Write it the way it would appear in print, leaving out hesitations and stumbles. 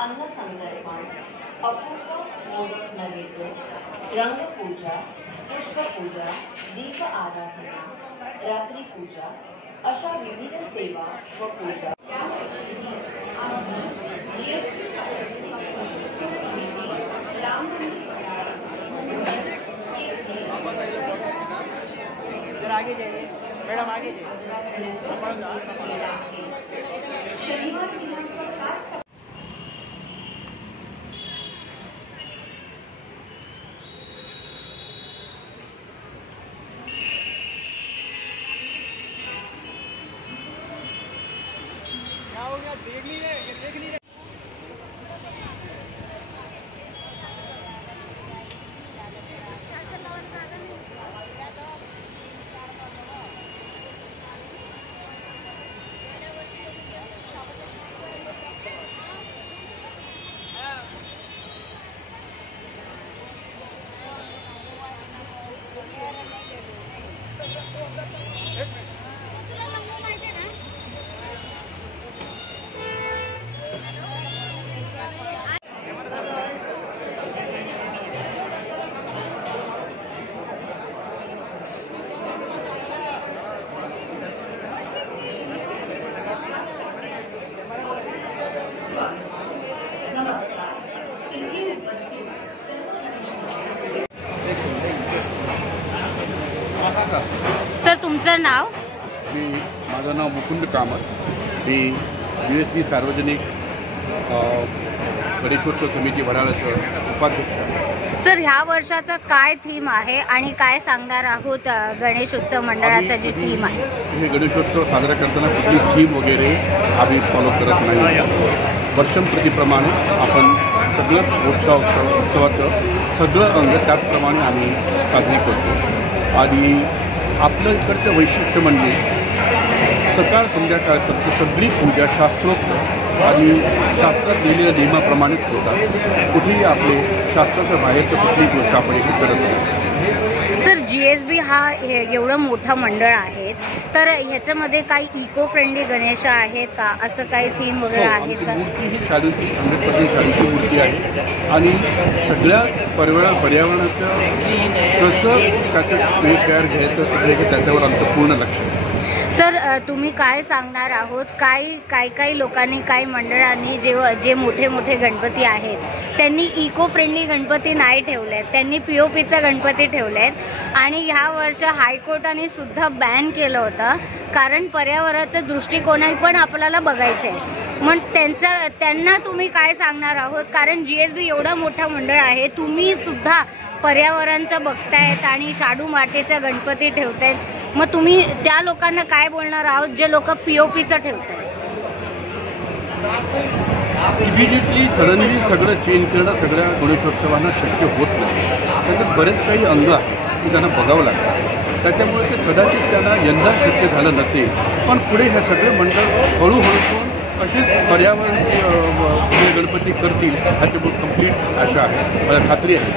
अन्न संतर्पण, अपूर्व मोदक नैवेद्य, रंगपूजा, पुष्पपूजा, दीप आराधना, रात्री पूजा अशा विविध सेवा व पूजा यावर्षी आम्ही जीएसटी सार्वजनिक गणेशोत्सव समिती राम मंदिर वडाळा येथे साजरा करण्याचा संकल्प केला आहे। शनिवार दिनांक 7 देख लीजिए ये देख लीजिए। सर तुमचं नाव? माझं नाव मुकुंद कामत, मी जीएसटी सार्वजनिक गणेशोत्सव समिती वडाळ्याचं उपाध्यक्ष आहे। सर ह्या वर्षाचा काय थीम आहे आणि काय सांगणार आहोत गणेशोत्सव मंडळाचा जी थीम आहे? हे गणेशोत्सव साजरा करताना कुठली थीम वगैरे आम्ही फॉलो करत नाही। वर्षांप्रतीप्रमाणे आपण सगळं उत्सवाचं सगळं अंग त्याचप्रमाणे आम्ही साजरी करतो आणि आपलं इकडचं वैशिष्ट्य म्हणजे सकाळ संध्याकाळपर्यंत सगळी पूजा शास्त्रोक्त आणि शास्त्रात दिलेल्या नियमाप्रमाणेच होतात। कुठेही आपले शास्त्राच्या बाहेरचं कुठलीही गोष्ट आपण इथे करत नाही। सर जीएसबी हा एवढं मोठं मंडळ आहे, तर ह्याच्यामध्ये काही इको फ्रेंडली गणेश आहेत का, असं काही थीम वगैरे आहे का? मूर्ती ही शाडूची 100% शाडूची मूर्ती आहे आणि सगळ्या पर्यावरणाचं कसं त्याचं तयार घ्यायचं त्याच्यावर आमचं पूर्ण लक्ष आहे। सर तुम्ही काय सांगणार आहोत, काही लोकांनी काही मंडळांनी जे मोठे मोठे गणपती आहेत त्यांनी इको फ्रेंडली गणपती नाही ठेवलेत, त्यांनी POPचा गणपती ठेवलेत आणि ह्या वर्ष हायकोर्टाने सुद्धा बॅन केलं होतं, कारण पर्यावरणाच्या दृष्टिकोनाने पण आपल्याला बघायचं आहे। मग त्यांना तुम्ही काय सांगणार आहोत, कारण जीएसबी एवढं मोठं मंडळ आहे, तुम्ही सुद्धा पर्यावरणाचं बघतायत आणि शाडू मातीचा गणपती ठेवतायत, मग तुम्ही त्या लोकांना काय बोलणार आहोत जे लोक POPचं ठेवतात? इमिडिएटली सडनली सगळं चेंज करणं सगळ्या गणेशोत्सवांना शक्य होत नाही। त्याच्यात बरेच काही अंग आहेत की त्यांना बघावं लागतं, त्याच्यामुळे ते कदाचित त्यांना यंदा शक्य झालं नसेल, पण पुढे हे सगळे मंडळ हळूहळू असेच पर्यावरण गणपती करतील ह्याच्यामुळे कंप्लीट आशा आहे, मला खात्री आहे।